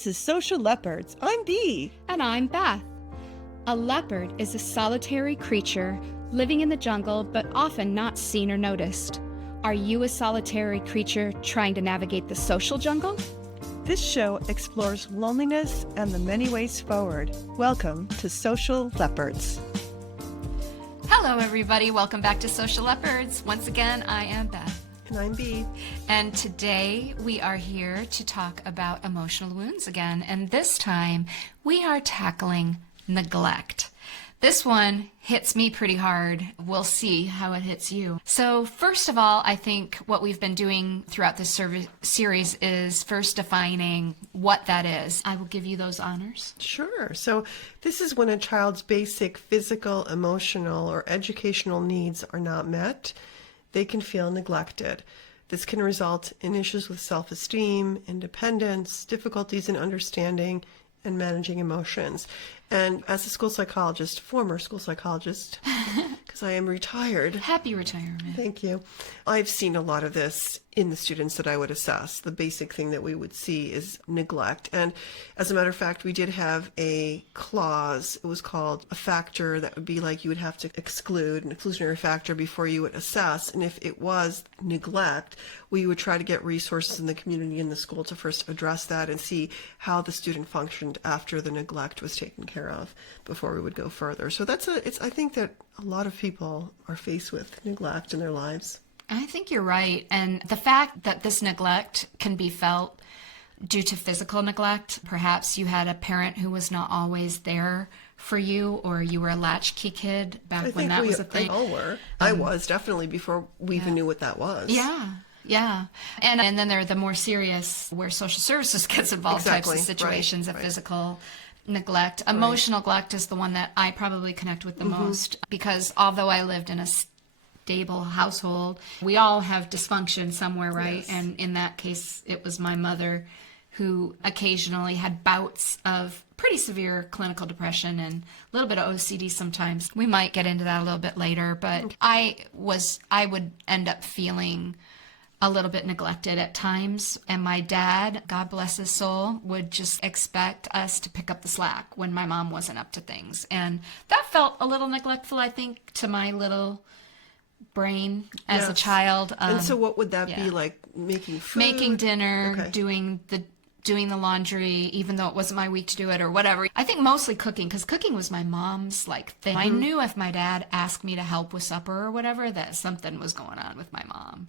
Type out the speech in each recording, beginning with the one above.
This is Social Leopards. I'm Bee. And I'm Beth. A leopard is a solitary creature living in the jungle but often not seen or noticed. Are you a solitary creature trying to navigate the social jungle? This show explores loneliness and the many ways forward. Welcome to Social Leopards. Hello, everybody. Welcome back to Social Leopards. Once again, I am Beth. And I'm Bee. And today we are here to talk about emotional wounds again. And this time we are tackling neglect. This one hits me pretty hard. We'll see how it hits you. So first of all, I think what we've been doing throughout this series is first defining what that is. I will give you those honors. Sure. So this is when a child's basic physical, emotional, or educational needs are not met. They can feel neglected. This can result in issues with self-esteem, independence, difficulties in understanding and managing emotions. And as a school psychologist, former school psychologist, because I am retired. Happy retirement. Thank you. I've seen a lot of this in the students that I would assess. The basic thing that we would see is neglect. And as a matter of fact, we did have a clause. It was called a factor that would be like you would have to exclude, an exclusionary factor before you would assess. And if it was neglect, we would try to get resources in the community and the school to first address that and see how the student functioned after the neglect was taken care of before we would go further. So I think that a lot of people are faced with neglect in their lives. I think you're right. And the fact that this neglect can be felt due to physical neglect, perhaps you had a parent who was not always there for you, or you were a latchkey kid back when that was a thing. I all were. I was definitely before we even knew what that was. Yeah. And then there are the more serious where social services gets involved types of situations of physical neglect. Emotional neglect is the one that I probably connect with the most, because although I lived in a stable household, we all have dysfunction somewhere, right? Yes. And in that case, it was my mother who occasionally had bouts of pretty severe clinical depression and a little bit of OCD sometimes. We might get into that a little bit later, but I would end up feeling a little bit neglected at times. And my dad, God bless his soul, would just expect us to pick up the slack when my mom wasn't up to things. And that felt a little neglectful, I think, to my little brain as a child. And so what would that be like? Making food? Making dinner, doing the laundry, even though it wasn't my week to do it or whatever. I think mostly cooking, because cooking was my mom's thing. I knew if my dad asked me to help with supper or whatever, that something was going on with my mom.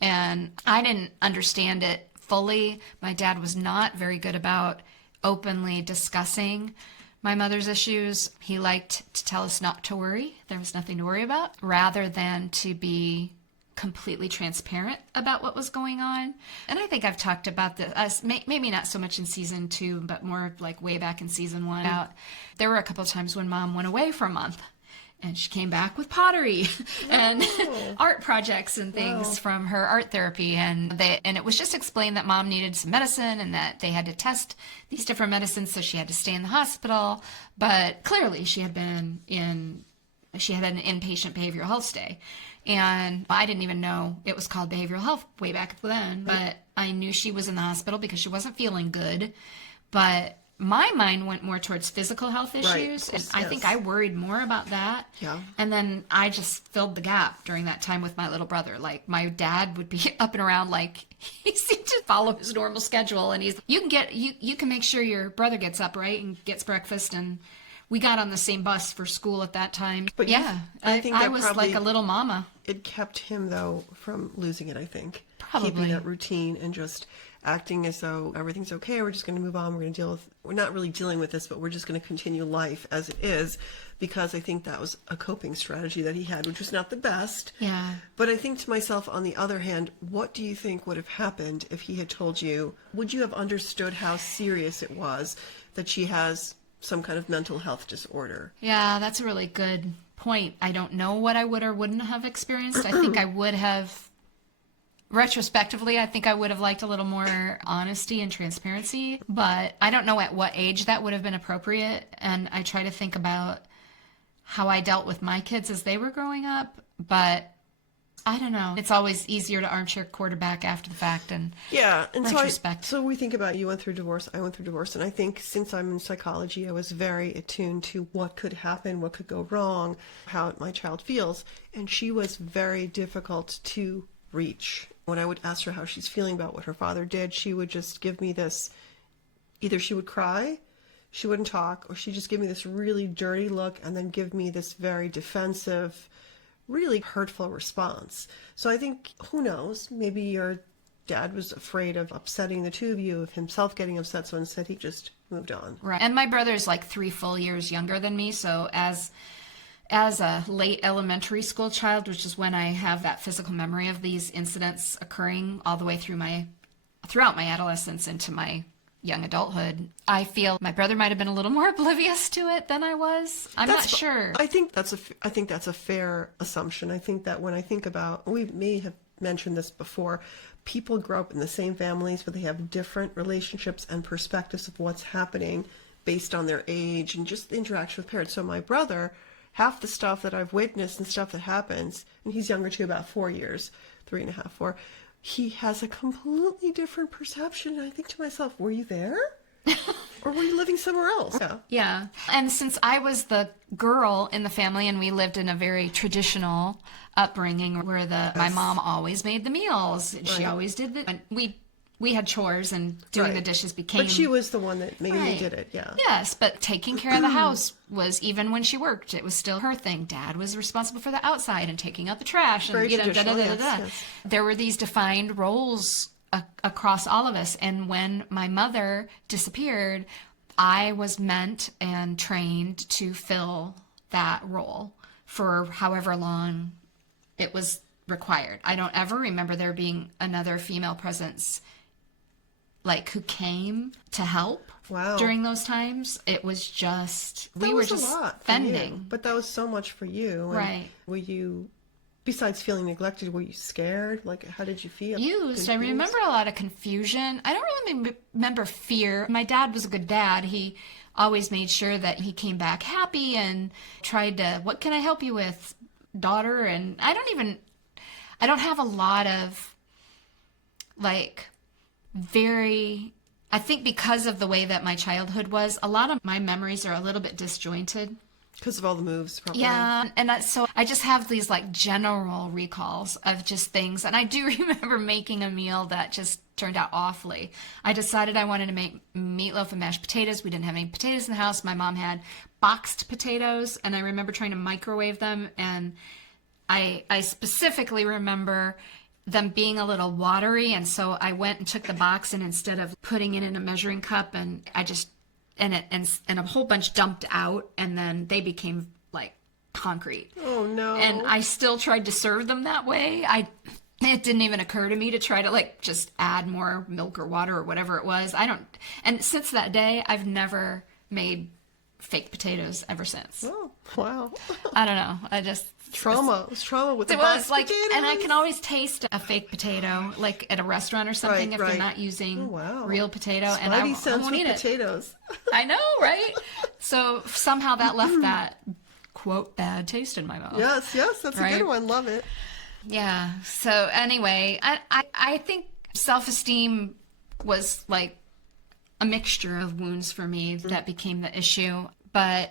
And I didn't understand it fully. My dad was not very good about openly discussing my mother's issues. He liked to tell us not to worry. There was nothing to worry about, rather than to be completely transparent about what was going on. And I think I've talked about this, maybe not so much in season 2, but more like way back in season 1. There were a couple of times when Mom went away for a month, and she came back with pottery and art projects and things from her art therapy. And it was just explained that Mom needed some medicine and that they had to test these different medicines, so she had to stay in the hospital. But clearly she had had an inpatient behavioral health stay. And I didn't even know it was called behavioral health way back then, but I knew she was in the hospital because she wasn't feeling good. But my mind went more towards physical health issues. And I think I worried more about that. Yeah. And then I just filled the gap during that time with my little brother. Like, my dad would be up and around, like, he seemed to follow his normal schedule. And you can make sure your brother gets up, right, and gets breakfast. And we got on the same bus for school at that time. But I think I was like a little mama. It kept him, though, from losing it, I think. Probably. Keeping that routine and just acting as though everything's okay, we're just going to move on, we're not really dealing with this, but we're just going to continue life as it is, because I think that was a coping strategy that he had, which was not the best. Yeah. But I think to myself, on the other hand, what do you think would have happened if he had told you? Would you have understood how serious it was that she has some kind of mental health disorder? Yeah, that's a really good point. I don't know what I would or wouldn't have experienced. I think I would have, retrospectively, I think I would have liked a little more honesty and transparency, but I don't know at what age that would have been appropriate. And I try to think about how I dealt with my kids as they were growing up, but I don't know. It's always easier to armchair quarterback after the fact and Yeah, and retrospect. so we think about, you went through divorce, I went through divorce, and I think since I'm in psychology, I was very attuned to what could happen, what could go wrong, how my child feels, and she was very difficult to reach. When I would ask her how she's feeling about what her father did, she would just give me this, either she would cry, she wouldn't talk, or she'd just give me this really dirty look and then give me this very defensive, really hurtful response. So I think, who knows, maybe your dad was afraid of upsetting the two of you, of himself getting upset, so instead he just moved on. Right. And my brother's like 3 full years younger than me, so as a late elementary school child, which is when I have that physical memory of these incidents occurring all the way throughout my adolescence into my young adulthood, I feel my brother might have been a little more oblivious to it than I was. I'm not sure. I think that's a fair assumption. I think that when I think about, we may have mentioned this before, people grow up in the same families, but they have different relationships and perspectives of what's happening based on their age and just the interaction with parents. So my brother, half the stuff that I've witnessed and stuff that happens, and he's younger too, about 4 years, 3.5, 4, he has a completely different perception. And I think to myself, were you there? Or were you living somewhere else? Yeah. Yeah. And since I was the girl in the family and we lived in a very traditional upbringing where my mom always made the meals. She always did we had chores and doing the dishes became... But she was the one that mainly did it, yeah. Yes, but taking care of the house was, even when she worked, it was still her thing. Dad was responsible for the outside and taking out the trash. And, Very traditional, yes. There were these defined roles across all of us. And when my mother disappeared, I was meant and trained to fill that role for however long it was required. I don't ever remember there being another female presence like who came to help during those times. It was just, we were just fending. But that was so much for you. And right. Were you, besides feeling neglected, were you scared? Like, how did you feel? Confused. I remember a lot of confusion. I don't really remember fear. My dad was a good dad. He always made sure that he came back happy and tried to, what can I help you with, daughter? And I don't have a lot of, like, I think because of the way that my childhood was, a lot of my memories are a little bit disjointed. Because of all the moves, probably. Yeah, and so I just have these like general recalls of just things. And I do remember making a meal that just turned out awfully. I decided I wanted to make meatloaf and mashed potatoes. We didn't have any potatoes in the house. My mom had boxed potatoes, and I remember trying to microwave them. And I specifically remember them being a little watery, and so I went and took the box, and instead of putting it in a measuring cup, and I just and a whole bunch dumped out, and then they became like concrete. Oh no. And I still tried to serve them that way. It didn't even occur to me to try to like just add more milk or water or whatever it was. And since that day I've never made fake potatoes ever since. Oh, wow. I don't know. I just trauma. It was trauma with the it was boxed like potatoes. And I can always taste a fake potato like at a restaurant or something if they're not using real potato. Spidey and I sense won't with eat it. potatoes. I know, right? So somehow that left that quote bad taste in my mouth. Yes, that's a good one. Love it. Yeah. So anyway, I think self-esteem was like a mixture of wounds for me that became the issue. But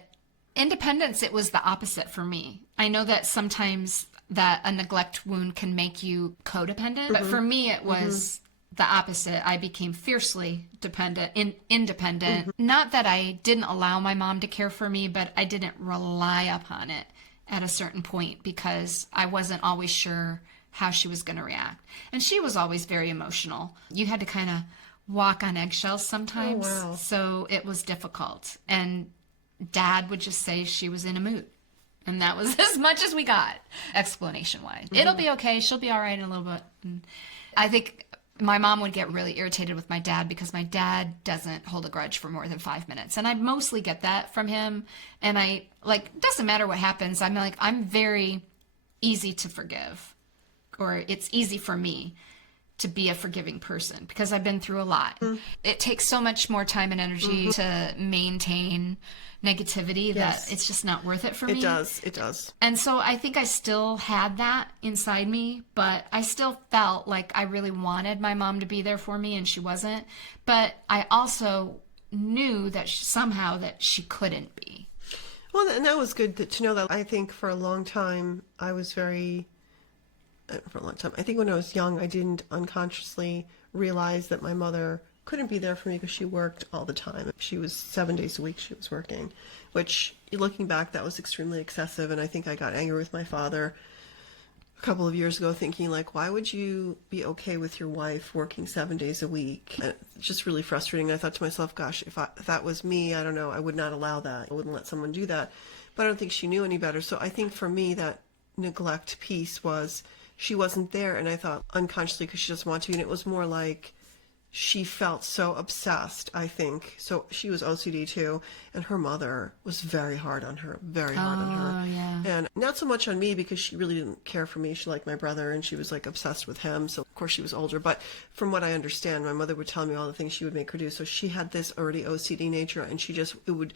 independence, it was the opposite for me. I know that sometimes that a neglect wound can make you codependent, but for me it was the opposite. I became fiercely independent. Not that I didn't allow my mom to care for me, but I didn't rely upon it at a certain point because I wasn't always sure how she was going to react. And she was always very emotional. You had to kind of walk on eggshells sometimes. Oh, wow. So it was difficult. And Dad would just say she was in a mood. And that was as much as we got, explanation-wise. It'll be okay. She'll be all right in a little bit. And I think my mom would get really irritated with my dad because my dad doesn't hold a grudge for more than 5 minutes. And I mostly get that from him. And it doesn't matter what happens. I'm very easy to forgive. Or it's easy for me. to be a forgiving person because I've been through a lot. It takes so much more time and energy to maintain negativity that it's just not worth it for me. It does. And so I think I still had that inside me, but I still felt like I really wanted my mom to be there for me, and she wasn't. But I also knew that somehow that she couldn't be. Well, and that was good to know that. I think for a long time, I think when I was young, I didn't unconsciously realize that my mother couldn't be there for me because she worked all the time. She was 7 days a week she was working, which looking back, that was extremely excessive. And I think I got angry with my father a couple of years ago thinking like, why would you be okay with your wife working 7 days a week? And it's just really frustrating. I thought to myself, gosh, if that was me, I don't know, I would not allow that. I wouldn't let someone do that. But I don't think she knew any better. So I think for me, that neglect piece was she wasn't there. And I thought unconsciously because she doesn't want to. And it was more like she felt so obsessed, I think. So she was OCD too, and her mother was very hard on her, Yeah. And not so much on me because she really didn't care for me. She liked my brother and she was like obsessed with him. So of course she was older, but from what I understand, my mother would tell me all the things she would make her do. So she had this already OCD nature, and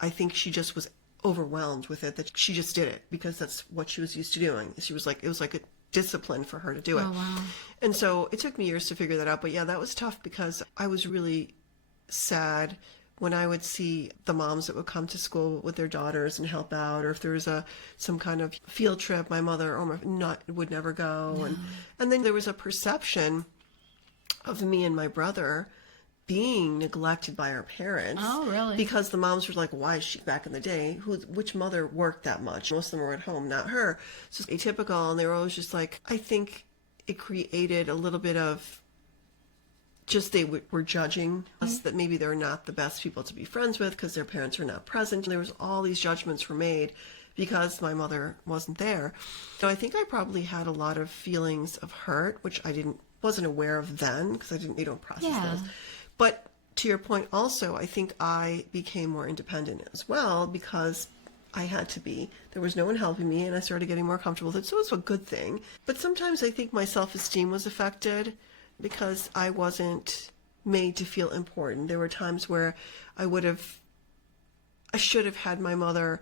I think she just was overwhelmed with it, that she just did it because that's what she was used to doing. It was like a discipline for her to do it. Oh, wow. And so it took me years to figure that out. But yeah, that was tough because I was really sad when I would see the moms that would come to school with their daughters and help out, or if there was some kind of field trip, my mother would never go. No. And then there was a perception of me and my brother being neglected by our parents. Oh, really? Because the moms were like, why is she back in the day? Which mother worked that much? Most of them were at home, not her. So it's atypical. And they were always just like, I think it created a little bit of just they were judging us that maybe they're not the best people to be friends with because their parents are not present. And there was all these judgments were made because my mother wasn't there. So I think I probably had a lot of feelings of hurt, which wasn't aware of then because you don't process those. But to your point also, I think I became more independent as well because I had to be. There was no one helping me, and I started getting more comfortable with it. So it was a good thing. But sometimes I think my self-esteem was affected because I wasn't made to feel important. There were times where I should have had my mother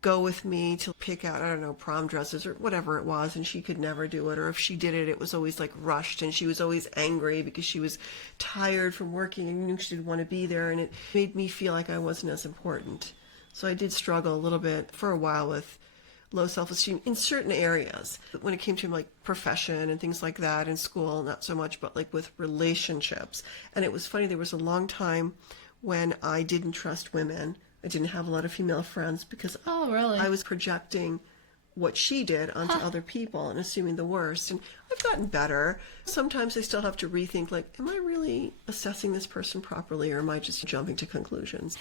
go with me to pick out, I don't know, prom dresses or whatever it was, and she could never do it. Or if she did it, it was always like rushed, and she was always angry because she was tired from working and knew she didn't want to be there, and it made me feel like I wasn't as important. So I did struggle a little bit for a while with low self-esteem in certain areas. When it came to like profession and things like that, in school, not so much, but like with relationships. And it was funny, there was a long time when I didn't trust women. I didn't have a lot of female friends because I was projecting what she did onto other people and assuming the worst. And I've gotten better. Sometimes I still have to rethink, like, am I really assessing this person properly, or am I just jumping to conclusions?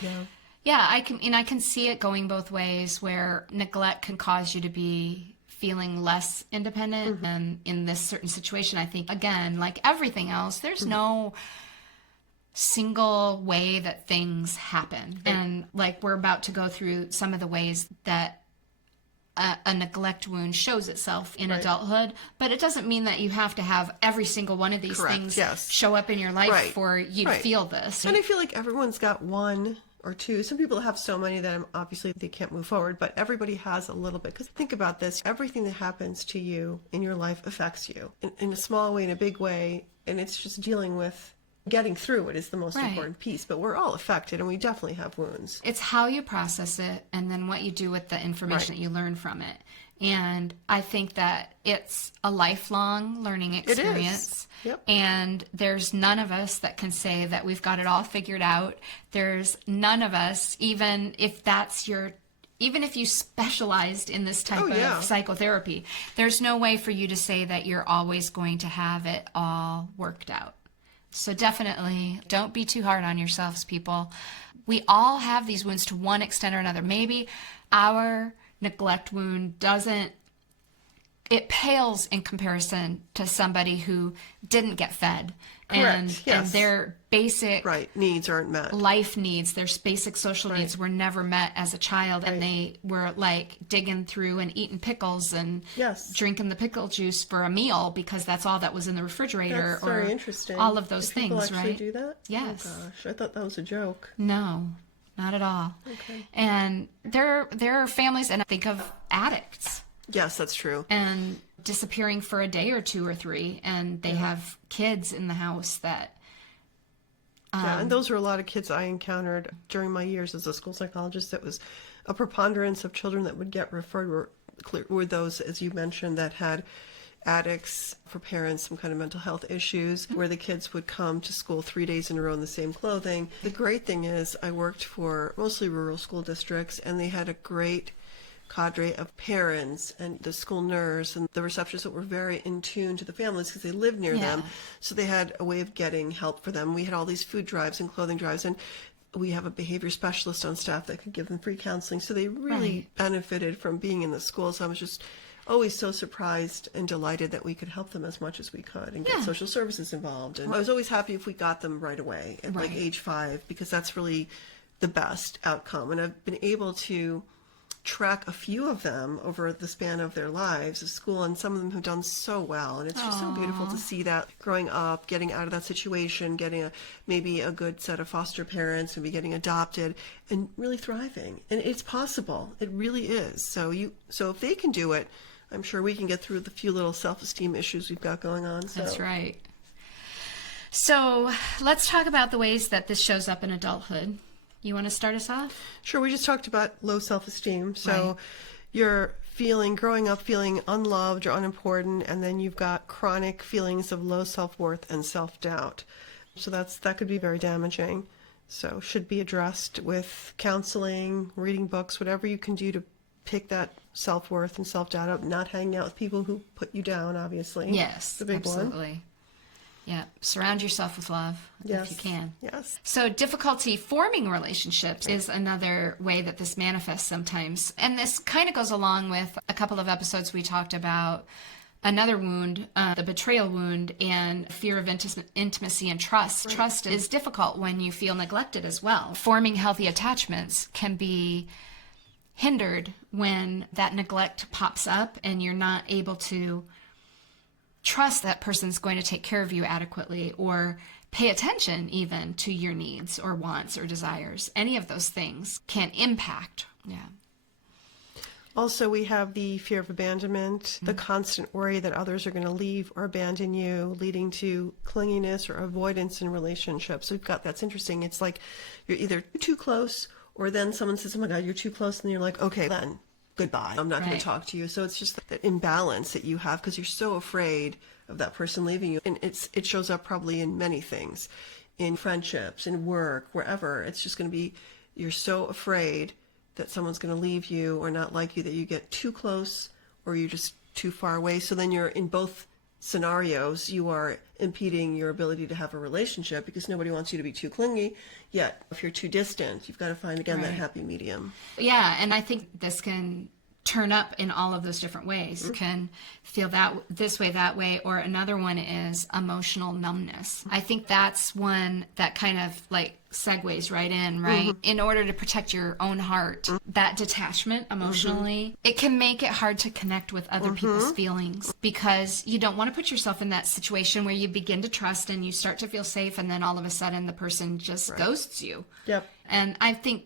Yeah, I can see it going both ways, where neglect can cause you to be feeling less independent. And in this certain situation, I think, again, like everything else, there's no single way that things happen. And like we're about to go through some of the ways that a neglect wound shows itself in adulthood, but it doesn't mean that you have to have every single one of these things show up in your life for you to feel this. And I feel like everyone's got one or two. Some people have so many that obviously they can't move forward, but everybody has a little bit. Because think about this, everything that happens to you in your life affects you in a small way, in a big way, and it's just dealing with getting through it is the most important piece. But we're all affected, and we definitely have wounds. It's how you process it and then what you do with the information that you learn from it. And I think that it's a lifelong learning experience. It is. Yep. And there's none of us that can say that we've got it all figured out. There's none of us, even if you specialized in this type of psychotherapy, there's no way for you to say that you're always going to have it all worked out. So definitely don't be too hard on yourselves, people. We all have these wounds to one extent or another. Maybe our neglect wound doesn't it pales in comparison to somebody who didn't get fed. Correct, yes. And their basic needs aren't met. Life needs, their basic social needs were never met as a child. And they were like digging through and eating pickles and drinking the pickle juice for a meal because that's all that was in the refrigerator. That's very interesting. All of those things, people actually do that? Yes. Oh gosh, I thought that was a joke. No, not at all. Okay. And there are families, and I think of addicts. Yes, that's true. And disappearing for a day or two or three, and they have kids in the house that... and those were a lot of kids I encountered during my years as a school psychologist. That was a preponderance of children that would get referred were those, as you mentioned, that had addicts for parents, some kind of mental health issues, where the kids would come to school 3 days in a row in the same clothing. The great thing is I worked for mostly rural school districts, and they had a great cadre of parents and the school nurse and the receptionists that were very in tune to the families because they lived near them. So they had a way of getting help for them. We had all these food drives and clothing drives, and we have a behavior specialist on staff that could give them free counseling. So they really benefited from being in the school. So I was just always so surprised and delighted that we could help them as much as we could and get social services involved. And I was always happy if we got them right away at like age 5, because that's really the best outcome. And I've been able to track a few of them over the span of their lives at school, and some of them have done so well, and it's just so beautiful to see that growing up, getting out of that situation, getting maybe a good set of foster parents, maybe getting adopted, and really thriving. And it's possible. It really is. So if they can do it, I'm sure we can get through the few little self-esteem issues we've got going on. So. That's right. So let's talk about the ways that this shows up in adulthood. You want to start us off? Sure. We just talked about low self-esteem. So you're growing up feeling unloved or unimportant, and then you've got chronic feelings of low self-worth and self-doubt. So that could be very damaging. So should be addressed with counseling, reading books, whatever you can do to pick that self-worth and self-doubt up, not hanging out with people who put you down, obviously. Yes, the big absolutely. One. Yeah, surround yourself with love if you can. Yes. So difficulty forming relationships is another way that this manifests sometimes. And this kind of goes along with a couple of episodes we talked about another wound, the betrayal wound, and fear of intimacy and trust. Right. Trust is difficult when you feel neglected as well. Forming healthy attachments can be hindered when that neglect pops up and you're not able to trust that person's going to take care of you adequately or pay attention even to your needs or wants or desires. Any of those things can impact. Yeah. Also, we have the fear of abandonment, the constant worry that others are going to leave or abandon you, leading to clinginess or avoidance in relationships. We've got, that's interesting. It's like you're either too close, or then someone says, oh my God, you're too close. And you're like, okay, then goodbye. I'm not going to talk to you. So it's just that imbalance that you have because you're so afraid of that person leaving you. And it shows up probably in many things, in friendships, in work, wherever. It's just going to be, you're so afraid that someone's going to leave you or not like you that you get too close or you're just too far away. So then you're in both scenarios, you are impeding your ability to have a relationship because nobody wants you to be too clingy. Yet if you're too distant, you've got to find again that happy medium. Yeah, and I think this can turn up in all of those different ways. You can feel this way, that way, or another one is emotional numbness. I think that's one that kind of like segues right in, right? In order to protect your own heart, that detachment emotionally, it can make it hard to connect with other people's feelings because you don't want to put yourself in that situation where you begin to trust and you start to feel safe and then all of a sudden the person just ghosts you. Yep. And I think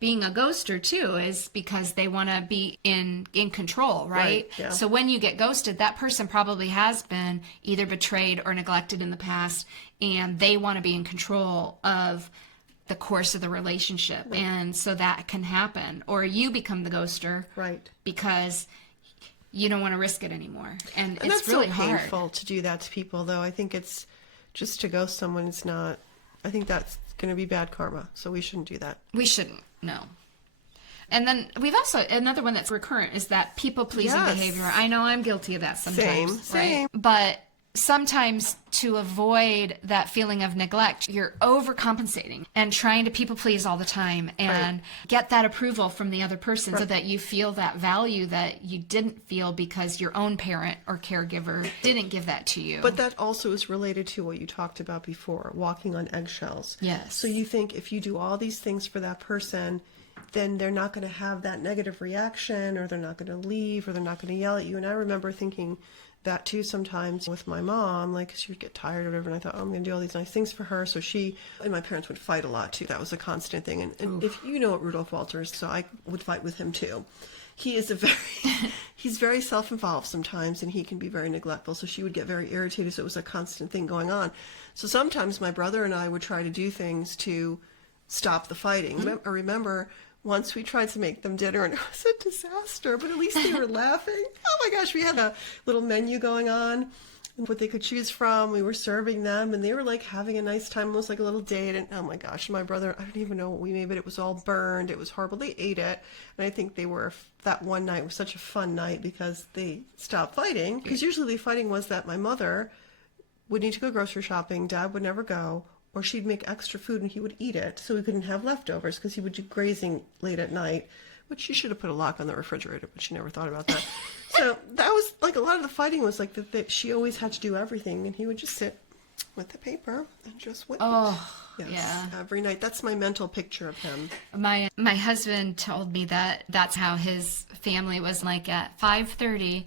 being a ghoster too is because they want to be in control, right? Yeah. So when you get ghosted, that person probably has been either betrayed or neglected in the past, and they want to be in control of the course of the relationship. Right. And so that can happen. Or you become the ghoster because you don't want to risk it anymore. And it's that's really so hard. painful to do that to people, though. I think it's just to ghost someone, it's not, I think that's going to be bad karma. So we shouldn't do that. We shouldn't. No. And then we've also, another one that's recurrent is that people-pleasing behavior. I know I'm guilty of that sometimes. Same. Right? But sometimes to avoid that feeling of neglect, you're overcompensating and trying to people please all the time and get that approval from the other person so that you feel that value that you didn't feel because your own parent or caregiver didn't give that to you. But that also is related to what you talked about before, walking on eggshells. Yes. So you think if you do all these things for that person, then they're not going to have that negative reaction, or they're not going to leave, or they're not going to yell at you. And I remember thinking that too sometimes with my mom, like she would get tired or whatever, and I thought, oh, I'm going to do all these nice things for her. So and my parents would fight a lot too. That was a constant thing. And if you know what Rudolph Walter is, so I would fight with him too. He is he's very self-involved sometimes, and he can be very neglectful. So she would get very irritated. So it was a constant thing going on. So sometimes my brother and I would try to do things to stop the fighting. I remember once we tried to make them dinner, and it was a disaster, but at least they were laughing. Oh my gosh, we had a little menu going on, and what they could choose from. We were serving them, and they were like having a nice time, almost like a little date. And oh my gosh, my brother, I don't even know what we made, but it was all burned. It was horrible. They ate it, and I think that one night was such a fun night because they stopped fighting. Because usually the fighting was that my mother would need to go grocery shopping, Dad would never go, or she'd make extra food and he would eat it so we couldn't have leftovers because he would do grazing late at night, which she should have put a lock on the refrigerator, but she never thought about that. So that was like a lot of the fighting was like that she always had to do everything, and he would just sit with the paper and just wait. Oh, yes, yeah. Every night. That's my mental picture of him. My husband told me that that's how his family was. Like at 5:30,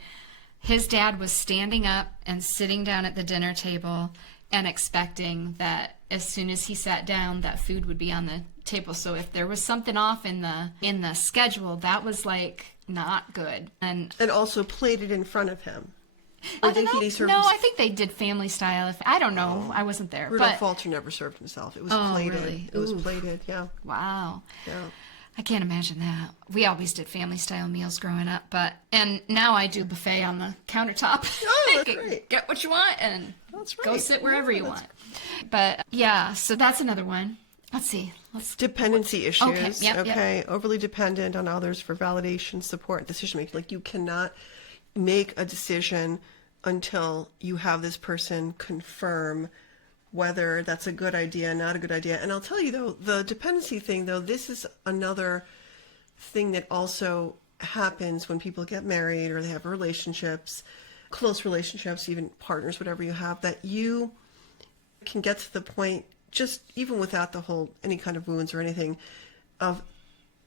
his dad was standing up and sitting down at the dinner table and expecting that as soon as he sat down, that food would be on the table. So if there was something off in the schedule, that was like not good. And also played it in front of him. No, I think they did family style. I don't know. I wasn't there. Rudolph Walter never served himself. It was plated. Really? It was plated, yeah. Wow. Yeah. I can't imagine that. We always did family style meals growing up, and now I do buffet on the countertop. Oh, that's great. Get what you want and that's right. Go sit wherever you want. But yeah, so that's another one. Let's see. Dependency issues. Okay. Yep. Overly dependent on others for validation, support, decision making. Like you cannot make a decision until you have this person confirm whether that's a good idea, not a good idea. And I'll tell you though, the dependency thing though, this is another thing that also happens when people get married or they have relationships, close relationships, even partners, whatever you have, that you can get to the point, just even without any kind of wounds or anything, of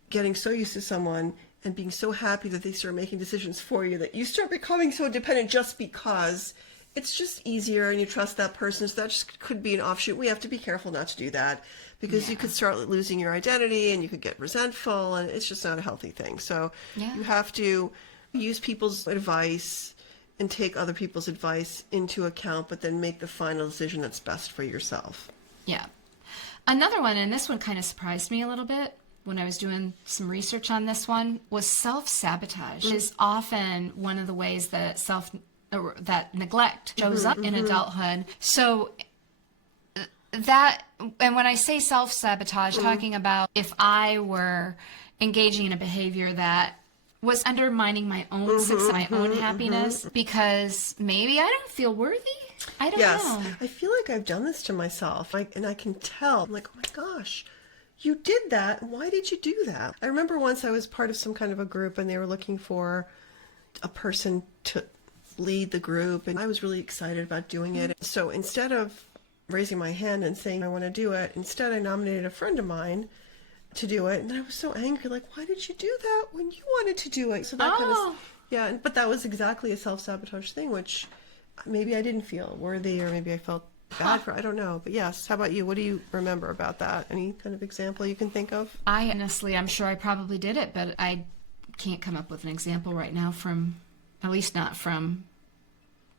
getting so used to someone and being so happy that they start making decisions for you that you start becoming so dependent just because it's just easier and you trust that person. So that just could be an offshoot. We have to be careful not to do that because you could start losing your identity and you could get resentful, and it's just not a healthy thing. So you have to use people's advice and take other people's advice into account, but then make the final decision that's best for yourself. Yeah. Another one, and this one kind of surprised me a little bit when I was doing some research on this one, was self-sabotage. It is often one of the ways that that neglect shows up in adulthood. So that, and when I say self-sabotage, talking about if I were engaging in a behavior that was undermining my own success, my own happiness, because maybe I don't feel worthy. I don't know. I feel like I've done this to myself, and I can tell. I'm like, oh my gosh, you did that. Why did you do that? I remember once I was part of some kind of a group, and they were looking for a person to lead the group, and I was really excited about doing it. So instead of raising my hand and saying I want to do it, instead I nominated a friend of mine to do it, and I was so angry, like, why did you do that when you wanted to do it? So that kind of, but that was exactly a self-sabotage thing, which maybe I didn't feel worthy, or maybe I felt bad for, I don't know. But yes, how about you? What do you remember about that? Any kind of example you can think of? I'm sure I probably did it, but I can't come up with an example right now at least not from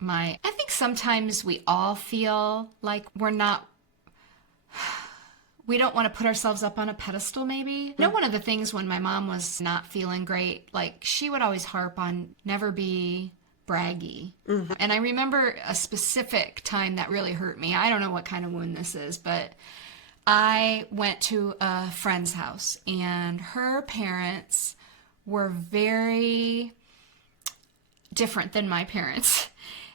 I think sometimes we all feel like we don't want to put ourselves up on a pedestal, maybe. One of the things when my mom was not feeling great, like she would always harp on never be braggy. And I remember a specific time that really hurt me. I don't know what kind of wound this is, but I went to a friend's house and her parents were very different than my parents.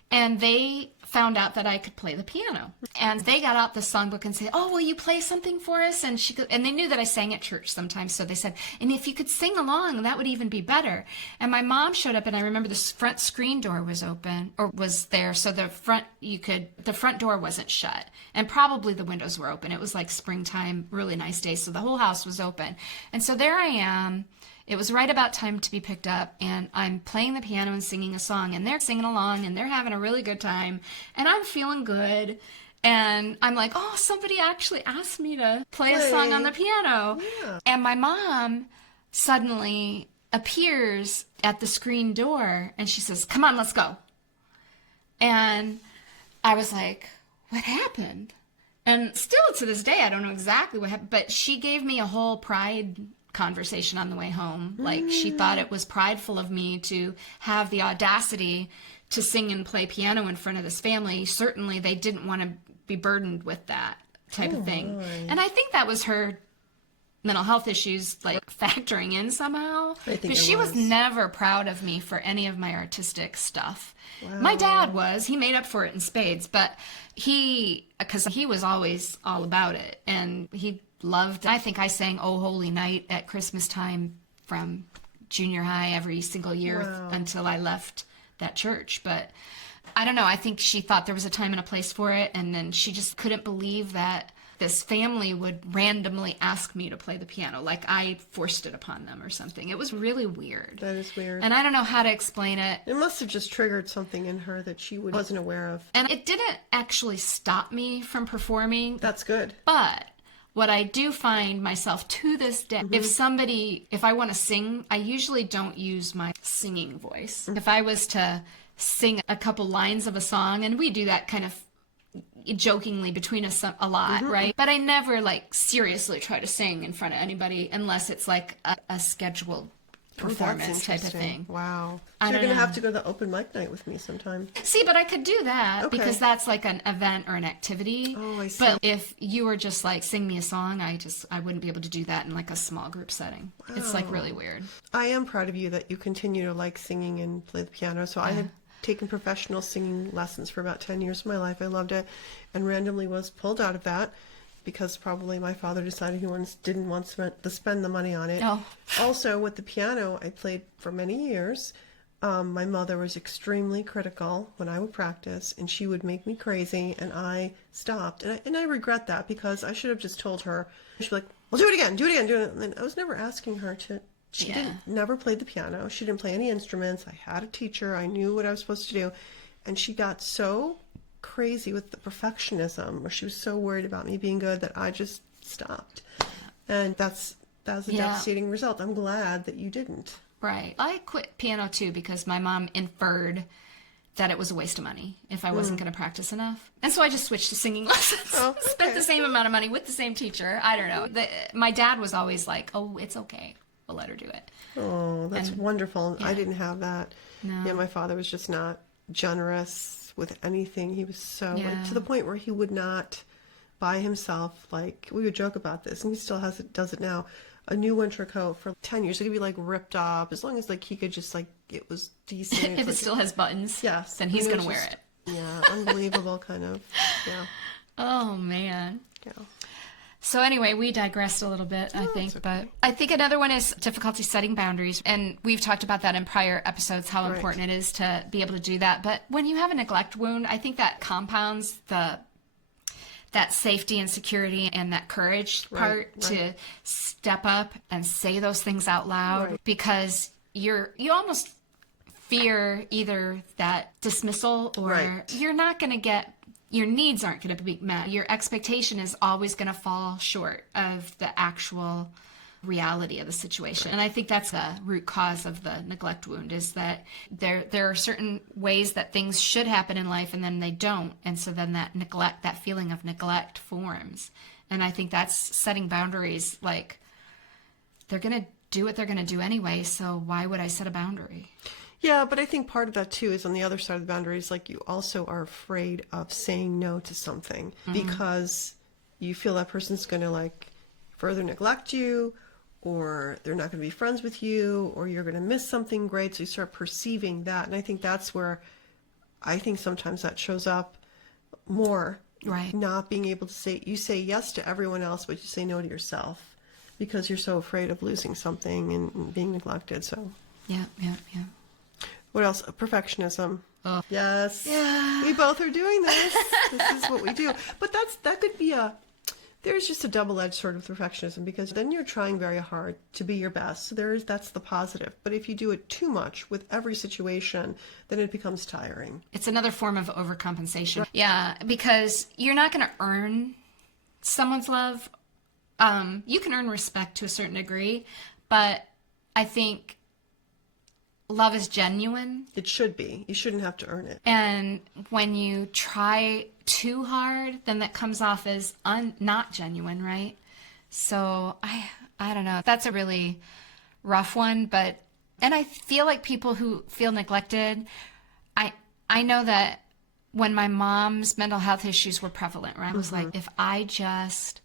And they found out that I could play the piano. And they got out the songbook and said, "Oh, will you play something for us?" And and they knew that I sang at church sometimes, so they said, "And if you could sing along, that would even be better." And my mom showed up, and I remember the front screen door was open, or was there, so the front door wasn't shut, and probably the windows were open. It was like springtime, really nice day, so the whole house was open. And so there I am. It was right about time to be picked up, and I'm playing the piano and singing a song, and they're singing along, and they're having a really good time, and I'm feeling good, and I'm like, oh, somebody actually asked me to play a song on the piano. Yeah. And my mom suddenly appears at the screen door, and she says, "Come on, let's go." And I was like, what happened? And still to this day, I don't know exactly what happened, but she gave me a whole pride conversation on the way home. Like, she thought it was prideful of me to have the audacity to sing and play piano in front of this family. Certainly they didn't want to be burdened with that type of thing. Right. And I think that was her mental health issues like factoring in somehow. I think but it she was was. never proud of me for any of my artistic stuff. Wow. My dad was. He made up for it in spades, but because he was always all about it, and he loved, I think I sang "Oh Holy Night" at Christmas time from junior high every single year Wow. until I left that church. But I don't know, I think she thought there was a time and a place for it, and then she just couldn't believe that this family would randomly ask me to play the piano, like I forced it upon them or something. It was really weird. That is weird. And I don't know how to explain it. It must have just triggered something in her that she wasn't aware of. And it didn't actually stop me from performing. That's good. But what I do find myself to this day, if I want to sing, I usually don't use my singing voice. If I was to sing a couple lines of a song, and we do that kind of jokingly between us a lot, right? But I never like seriously try to sing in front of anybody unless it's like a scheduled performance type of thing. Wow. I So you're don't going to know. have to go to the open mic night with me sometime. See, but I could do that Okay. because that's like an event or an activity. Oh, I see. But if you were just like sing me a song, I wouldn't be able to do that in like a small group setting. It's like really weird. I am proud of you that you continue to like singing and play the piano. So I had taken professional singing lessons for about 10 years of my life. I loved it, and randomly was pulled out of that because probably my father decided he didn't want to spend the money on it. Oh. Also, with the piano, I played for many years. My mother was extremely critical when I would practice, and she would make me crazy, and I stopped. And I regret that because I should have just told her. She'd be like, "Well, do it again, do it again, do it." And I was never asking her to. She never played the piano. She didn't play any instruments. I had a teacher. I knew what I was supposed to do. And she got so crazy with the perfectionism, or she was so worried about me being good, that I just stopped. And that was a devastating result. I'm glad that you didn't. Right. I quit piano too because my mom inferred that it was a waste of money if I wasn't going to practice enough. And so I just switched to singing lessons. Oh, okay. Spent the same amount of money with the same teacher. I don't know. My dad was always like, "Oh, it's okay. We'll let her do it." Oh, that's wonderful. I didn't have that. No. Yeah, my father was just not generous with anything. He was so, like, to the point where he would not buy himself, like, we would joke about this, and he still does it now, a new winter coat for 10 years. It could be, like, ripped off, as long as, like, he could just, like, it was decent. If it still has buttons, yes, then he's it going to was wear just- it. Yeah, unbelievable kind of, yeah. Oh, man. Yeah. So anyway, we digressed a little bit, I think, but I think another one is difficulty setting boundaries. And we've talked about that in prior episodes, how important it is to be able to do that. But when you have a neglect wound, I think that compounds that safety and security and that courage part to step up and say those things out loud, because you almost fear either that dismissal or you're not going to get, your needs aren't going to be met. Your expectation is always going to fall short of the actual reality of the situation. And I think that's the root cause of the neglect wound, is that there are certain ways that things should happen in life and then they don't. And so then that feeling of neglect forms. And I think that's setting boundaries. Like, they're going to do what they're going to do anyway, so why would I set a boundary? Yeah, but I think part of that too is on the other side of the boundaries, like, you also are afraid of saying no to something because you feel that person's going to, like, further neglect you, or they're not going to be friends with you, or you're going to miss something great. So you start perceiving that. And I think that's where I think sometimes that shows up more. Right. Not being able to you say yes to everyone else, but you say no to yourself because you're so afraid of losing something and being neglected. So, Yeah. what else? Perfectionism. Oh. Yes. Yeah. We both are doing this. This is what we do. But that could be there's just a double-edged sword with perfectionism, because then you're trying very hard to be your best. So that's the positive. But if you do it too much with every situation, then it becomes tiring. It's another form of overcompensation. Right. Yeah, because you're not going to earn someone's love. You can earn respect to a certain degree, but I think love is genuine. It should be. You shouldn't have to earn it. And when you try too hard, then that comes off as not genuine, right? So I don't know. That's a really rough one, and I feel like people who feel neglected, I know that when my mom's mental health issues were prevalent, right? I was like, if I just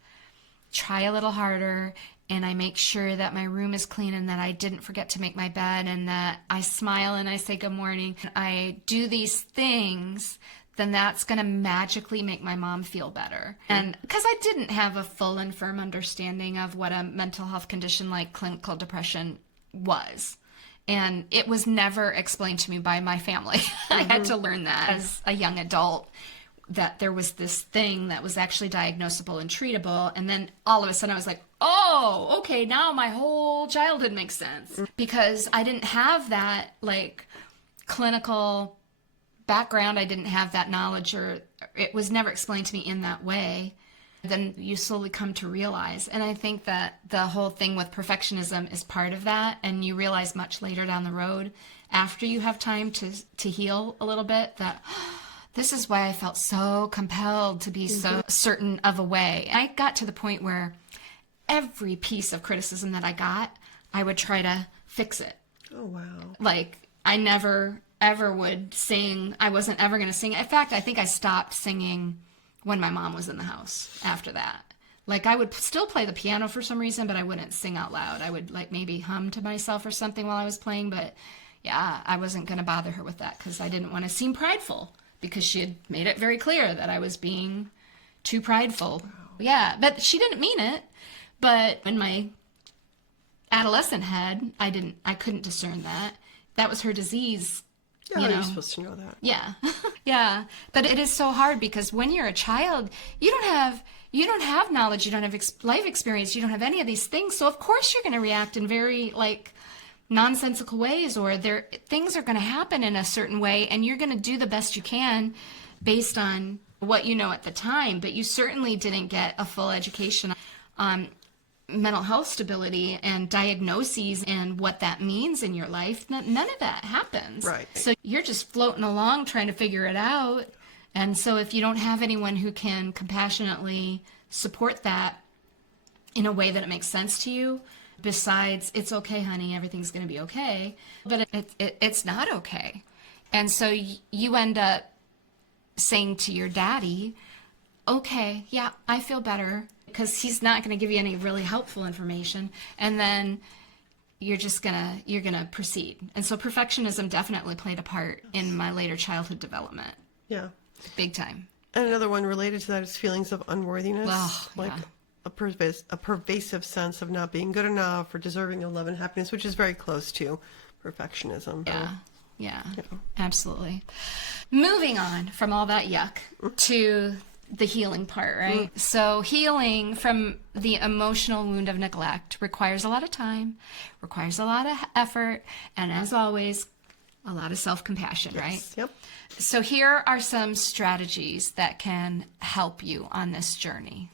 try a little harder and I make sure that my room is clean and that I didn't forget to make my bed and that I smile and I say good morning, I do these things, then that's going to magically make my mom feel better. And because I didn't have a full and firm understanding of what a mental health condition like clinical depression was. And it was never explained to me by my family. I had to learn that as a young adult, that there was this thing that was actually diagnosable and treatable. And then all of a sudden I was like, oh, okay, now my whole childhood makes sense. Because I didn't have that like clinical background. I didn't have that knowledge, or it was never explained to me in that way. Then you slowly come to realize. And I think that the whole thing with perfectionism is part of that. And you realize much later down the road, after you have time to heal a little bit, that this is why I felt so compelled to be so certain of a way. I got to the point where every piece of criticism that I got, I would try to fix it. Oh, wow. Like, I never, ever would sing. I wasn't ever going to sing. In fact, I think I stopped singing when my mom was in the house after that. Like, I would still play the piano for some reason, but I wouldn't sing out loud. I would, like, maybe hum to myself or something while I was playing. But, yeah, I wasn't going to bother her with that because I didn't want to seem prideful, because she had made it very clear that I was being too prideful. Wow. Yeah, but she didn't mean it. But in my adolescent head, I couldn't discern that. That was her disease. Yeah, how are you supposed to know that? Yeah. Yeah. But it is so hard, because when you're a child, you don't have knowledge, you don't have life experience, you don't have any of these things. So of course you're going to react in very like nonsensical ways, or things are going to happen in a certain way, and you're going to do the best you can based on what you know at the time. But you certainly didn't get a full education on mental health stability and diagnoses and what that means in your life. None of that happens. Right. So you're just floating along trying to figure it out. And so if you don't have anyone who can compassionately support that in a way that it makes sense to you, besides, it's okay, honey, everything's going to be okay, but it's not okay. And so you end up saying to your daddy, okay, yeah, I feel better, because he's not going to give you any really helpful information. And then you're going to proceed. And so perfectionism definitely played a part in my later childhood development. Yeah. Big time. And another one related to that is feelings of unworthiness. Oh, like yeah. a pervasive sense of not being good enough or deserving of love and happiness, which is very close to perfectionism. Yeah, absolutely. Moving on from all that yuck to the healing part, right? So healing from the emotional wound of neglect requires a lot of time, requires a lot of effort, and as always, a lot of self-compassion, right? Yep. So here are some strategies that can help you on this journey.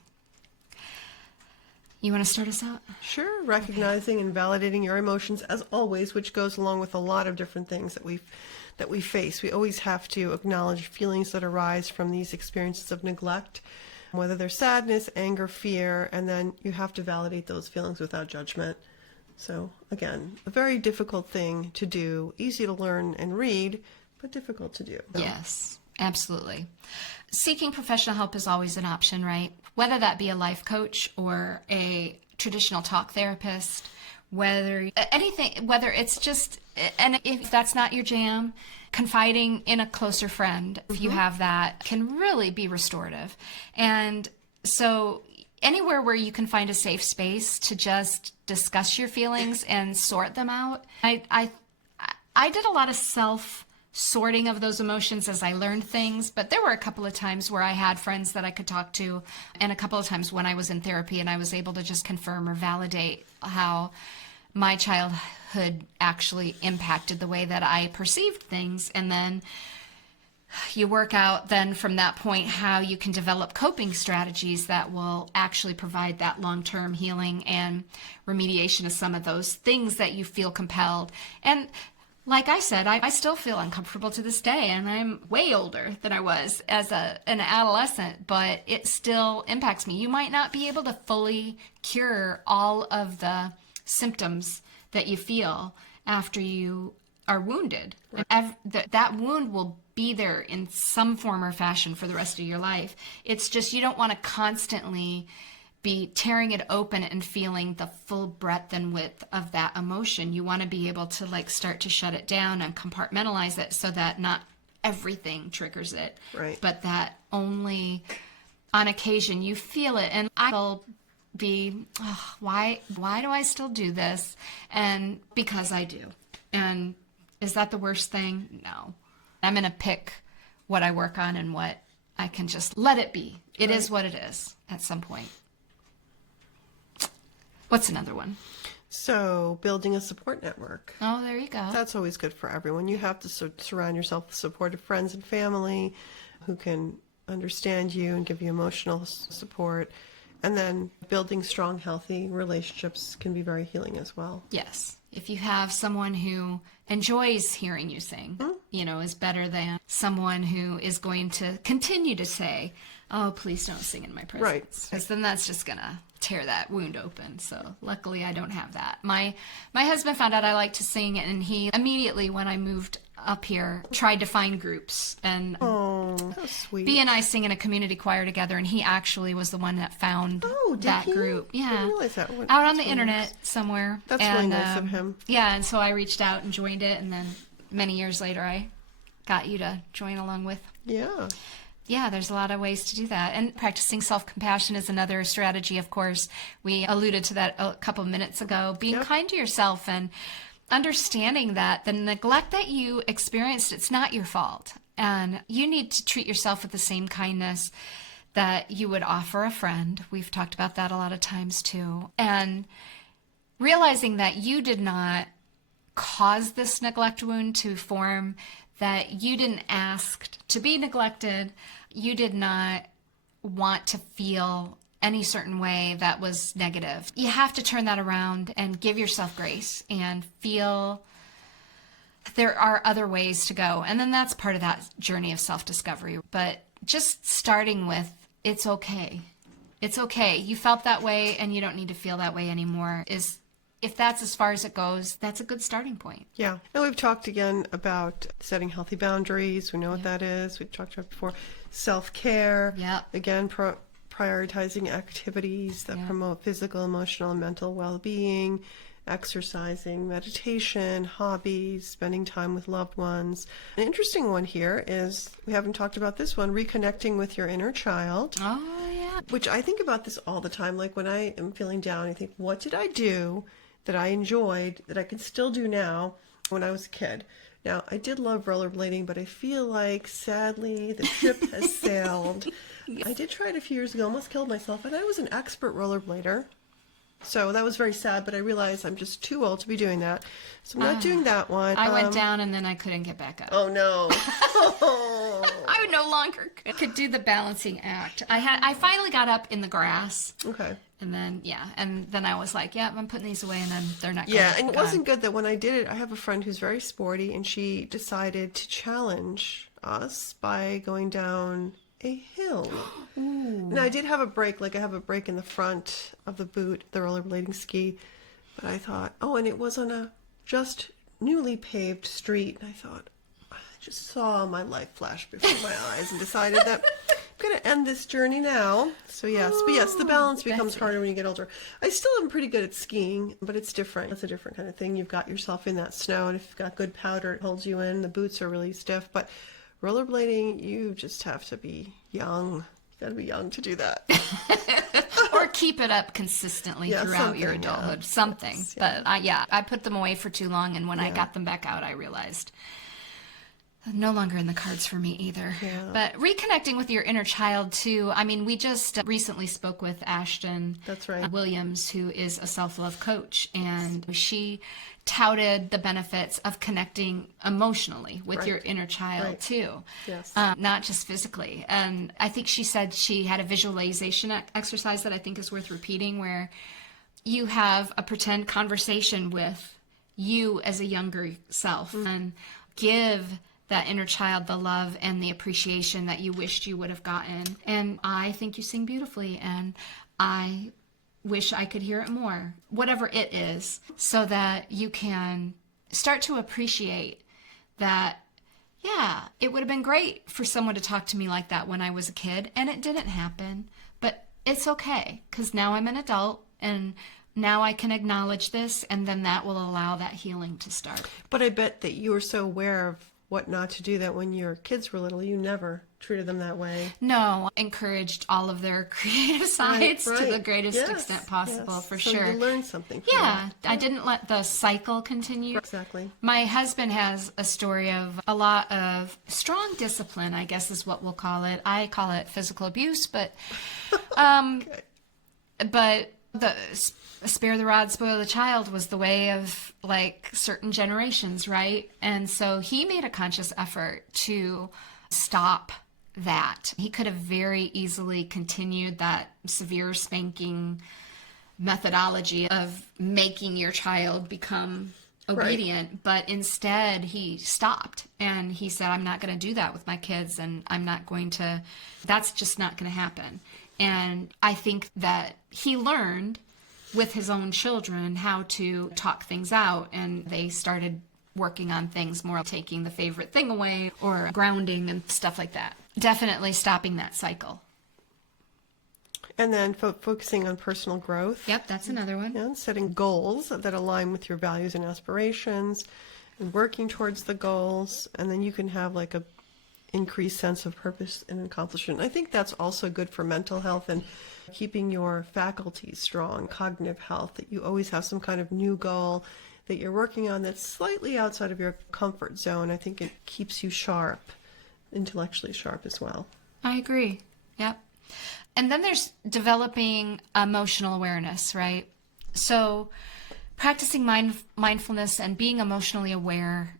You want to start us out? Sure. Recognizing and validating your emotions, as always, which goes along with a lot of different things that we face. We always have to acknowledge feelings that arise from these experiences of neglect, whether they're sadness, anger, fear, and then you have to validate those feelings without judgment. So again, a very difficult thing to do, easy to learn and read, but difficult to do. Yes, absolutely. Seeking professional help is always an option, right? Whether that be a life coach or a traditional talk therapist, whether anything, whether it's just, and if that's not your jam, confiding in a closer friend, if you have that, can really be restorative. And so anywhere where you can find a safe space to just discuss your feelings and sort them out. I did a lot of sorting of those emotions as I learned things, but there were a couple of times where I had friends that I could talk to, and a couple of times when I was in therapy and I was able to just confirm or validate how my childhood actually impacted the way that I perceived things. And then you work out then from that point how you can develop coping strategies that will actually provide that long-term healing and remediation of some of those things that you feel compelled. And like I said, I still feel uncomfortable to this day, and I'm way older than I was as an adolescent, but it still impacts me. You might not be able to fully cure all of the symptoms that you feel after you are wounded. Right. That wound will be there in some form or fashion for the rest of your life. It's just you don't want to constantly be tearing it open and feeling the full breadth and width of that emotion. You want to be able to like start to shut it down and compartmentalize it so that not everything triggers it, right, but that only on occasion you feel it. And I will be, oh, why do I still do this? And because I do. And is that the worst thing? No. I'm going to pick what I work on and what I can just let it be. It is what it is at some point. What's another one? So building a support network. Oh, there you go. That's always good for everyone. You have to surround yourself with supportive friends and family who can understand you and give you emotional support. And then building strong, healthy relationships can be very healing as well. Yes. If you have someone who enjoys hearing you sing, is better than someone who is going to continue to say, oh, please don't sing in my presence. Right. Because then that's just going to tear that wound open. So luckily I don't have that. My husband found out I like to sing, and he immediately, when I moved up here, tried to find groups. And how sweet. B and I sing in a community choir together, and he actually was the one that found that group. Yeah. I didn't realize that. Out on the internet somewhere. That's really nice of him. Yeah, and so I reached out and joined it, and then many years later I got you to join along with. Yeah. Yeah, there's a lot of ways to do that. And practicing self-compassion is another strategy, of course. We alluded to that a couple of minutes ago. Being kind to yourself and understanding that the neglect that you experienced, it's not your fault. And you need to treat yourself with the same kindness that you would offer a friend. We've talked about that a lot of times too. And realizing that you did not cause this neglect wound to form, that you didn't ask to be neglected, you did not want to feel any certain way that was negative. You have to turn that around and give yourself grace and feel there are other ways to go. And then that's part of that journey of self-discovery. But just starting with, it's okay. It's okay. You felt that way and you don't need to feel that way anymore if that's as far as it goes, that's a good starting point. Yeah. And we've talked again about setting healthy boundaries. We know what that is. We've talked about before. Self-care. Yeah. Again, prioritizing activities that promote physical, emotional, and mental well-being, exercising, meditation, hobbies, spending time with loved ones. An interesting one here is, we haven't talked about this one, reconnecting with your inner child. Oh, yeah. Which I think about this all the time. Like when I am feeling down, I think, what did I do that I enjoyed, that I can still do now when I was a kid? Now, I did love rollerblading, but I feel like, sadly, the ship has sailed. I did try it a few years ago, almost killed myself, and I was an expert rollerblader. So that was very sad, but I realized I'm just too old to be doing that. So I'm not doing that one. I went down and then I couldn't get back up. Oh, no. I no longer could do the balancing act. I finally got up in the grass. Okay. And then, and then I was like, I'm putting these away, and then they're not going. Yeah, and it wasn't good that when I did it, I have a friend who's very sporty, and she decided to challenge us by going down a hill. And I did have a break, like I have a break in the front of the boot, the rollerblading ski, but I thought, and it was on a just newly paved street, and I thought, I just saw my life flash before my eyes and decided that I'm going to end this journey now. So yes, but yes, the balance becomes Betsy. harder when you get older. I still am pretty good at skiing, but it's different. It's a different kind of thing. You've got yourself in that snow, and if you've got good powder, it holds you in. The boots are really stiff, but rollerblading, you just have to be young. You got to be young to do that. Or keep it up consistently throughout your adulthood. Something. Yes, But I put them away for too long, and when I got them back out, I realized no longer in the cards for me either. Yeah. But reconnecting with your inner child too. I mean, we just recently spoke with Ashton That's right. Williams, who is a self-love coach, and she touted the benefits of connecting emotionally with your inner child too. Yes. Not just physically. And I think she said she had a visualization exercise that I think is worth repeating, where you have a pretend conversation with you as a younger self and give that inner child the love and the appreciation that you wished you would have gotten. And I think you sing beautifully, and I wish I could hear it more, whatever it is, so that you can start to appreciate that, yeah, it would have been great for someone to talk to me like that when I was a kid, and it didn't happen, but it's okay, because now I'm an adult, and now I can acknowledge this, and then that will allow that healing to start. But I bet that you were so aware of what not to do that when your kids were little, you never treated them that way. No, encouraged all of their creative sides to the greatest extent possible, for so sure. You learned something from Yeah, that. I didn't let the cycle continue. Exactly. My husband has a story of a lot of strong discipline, I guess is what we'll call it. I call it physical abuse, but Okay. but the spare the rod, spoil the child was the way of like certain generations, right? And so he made a conscious effort to stop that. He could have very easily continued that severe spanking methodology of making your child become obedient, but instead he stopped and he said, I'm not going to do that with my kids, and I'm not going to, that's just not going to happen. And I think that he learned with his own children how to talk things out, and they started working on things more, taking the favorite thing away or grounding and stuff like that. Definitely stopping that cycle. And then focusing on personal growth. Yep, that's another one. And setting goals that align with your values and aspirations, and working towards the goals. And then you can have like a increased sense of purpose and accomplishment. I think that's also good for mental health and keeping your faculties strong, cognitive health, that you always have some kind of new goal that you're working on that's slightly outside of your comfort zone. I think it keeps you sharp, intellectually sharp as well. I agree. Yep. And then there's developing emotional awareness, right? So practicing mindfulness and being emotionally aware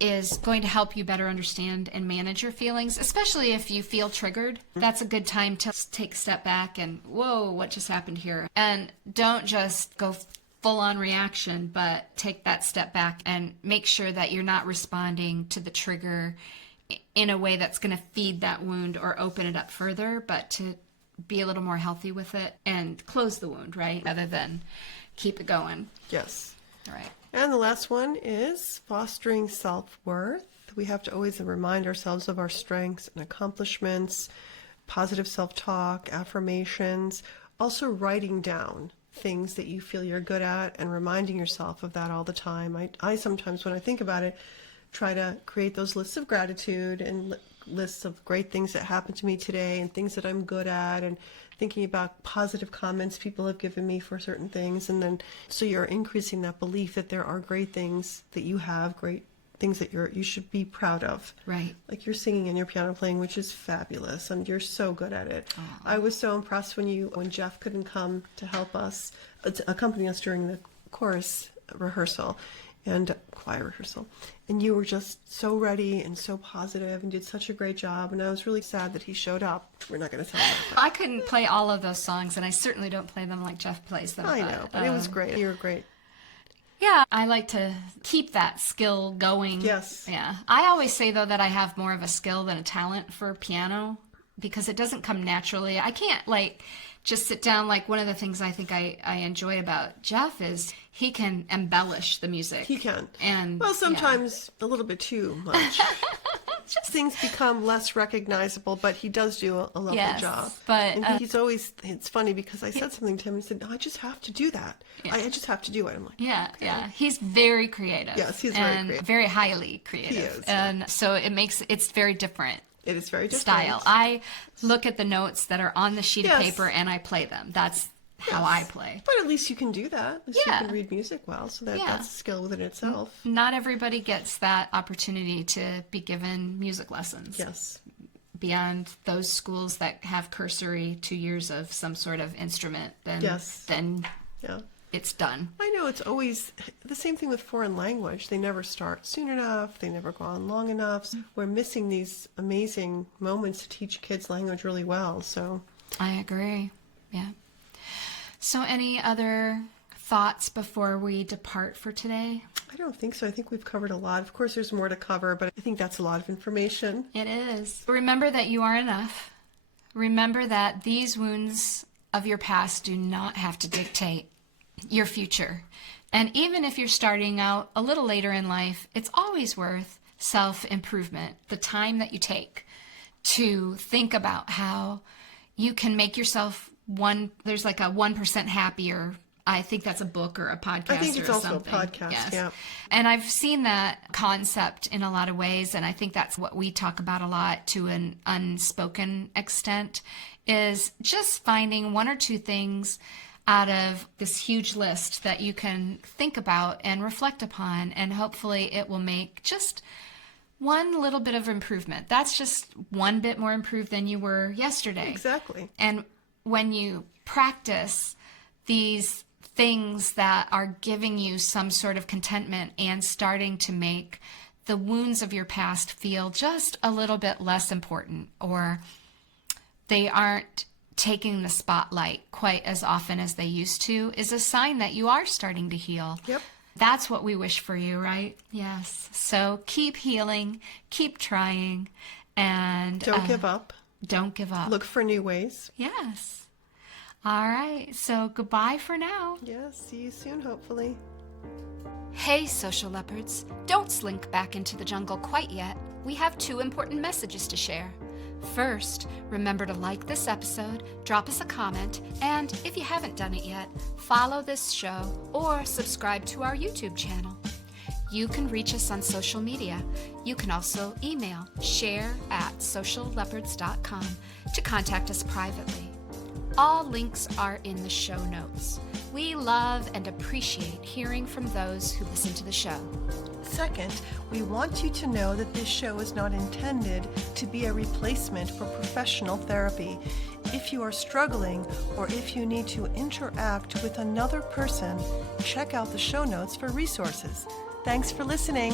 is going to help you better understand and manage your feelings, especially if you feel triggered. That's a good time to take a step back and, whoa, what just happened here? And don't just go full on reaction, but take that step back and make sure that you're not responding to the trigger in a way that's going to feed that wound or open it up further, but to be a little more healthy with it and close the wound, right? Rather than keep it going. Yes. All right. And the last one is fostering self-worth. We have to always remind ourselves of our strengths and accomplishments, positive self-talk, affirmations, also writing down things that you feel you're good at and reminding yourself of that all the time. I sometimes, when I think about it, try to create those lists of gratitude and lists of great things that happened to me today and things that I'm good at, and thinking about positive comments people have given me for certain things. And then so you're increasing that belief that there are great things that you have, great things that you should be proud of. Right. Like your singing and your piano playing, which is fabulous, and you're so good at it. Aww. I was so impressed when Jeff couldn't come to help us, to accompany us during the chorus rehearsal and choir rehearsal, and you were just so ready and so positive and did such a great job, and I was really sad that he showed up. We're not going to tell him that. I couldn't play all of those songs, and I certainly don't play them like Jeff plays them. I know, but it was great. You were great. Yeah, I like to keep that skill going. Yes. Yeah. I always say, though, that I have more of a skill than a talent for piano because it doesn't come naturally. I can't, just sit down. One of the things I think I enjoy about Jeff is he can embellish the music. He can. And well, sometimes a little bit too much. things become less recognizable, but he does do a lovely Yes, job. but, and he's always, it's funny because I said something to him and he said, no, I just have to do that. I just have to do it. I'm like, Yeah, okay. yeah. He's very creative. Yes, he's very and creative. very highly creative. He is. And so it's very different. It is very different. Style. I look at the notes that are on the sheet of Yes. paper and I play them. That's how I play. But at least you can do that. At least Yeah. you can read music well, so Yeah. that's a skill within itself. Not everybody gets that opportunity to be given music lessons. Yes. Beyond those schools that have cursory 2 years of some sort of instrument, then Yeah. it's done. I know it's always the same thing with foreign language. They never start soon enough. They never go on long enough. So we're missing these amazing moments to teach kids language really well. So I agree. Yeah. So any other thoughts before we depart for today? I don't think so. I think we've covered a lot. Of course, there's more to cover, but I think that's a lot of information. It is. Remember that you are enough. Remember that these wounds of your past do not have to dictate your future. And even if you're starting out a little later in life, it's always worth self-improvement, the time that you take to think about how you can make yourself there's like a 1% happier. I think that's a book or a podcast. I think it's or also something. a podcast, Yes. yeah. And I've seen that concept in a lot of ways, and I think that's what we talk about a lot to an unspoken extent, is just finding one or two things out of this huge list that you can think about and reflect upon, and hopefully it will make just one little bit of improvement. That's just one bit more improved than you were yesterday. Exactly. And when you practice these things that are giving you some sort of contentment and starting to make the wounds of your past feel just a little bit less important, or they aren't taking the spotlight quite as often as they used to, is a sign that you are starting to heal. Yep. That's what we wish for you, right? Yes. So keep healing, keep trying, and Don't give up. Don't give up. Look for new ways. Yes. All right. So goodbye for now. Yeah, see you soon, hopefully. Hey, social leopards. Don't slink back into the jungle quite yet. We have 2 important messages to share. First, remember to like this episode, drop us a comment, and if you haven't done it yet, follow this show or subscribe to our YouTube channel. You can reach us on social media. You can also email share@socialleopards.com to contact us privately. All links are in the show notes. We love and appreciate hearing from those who listen to the show. Second, we want you to know that this show is not intended to be a replacement for professional therapy. If you are struggling or if you need to interact with another person, check out the show notes for resources. Thanks for listening.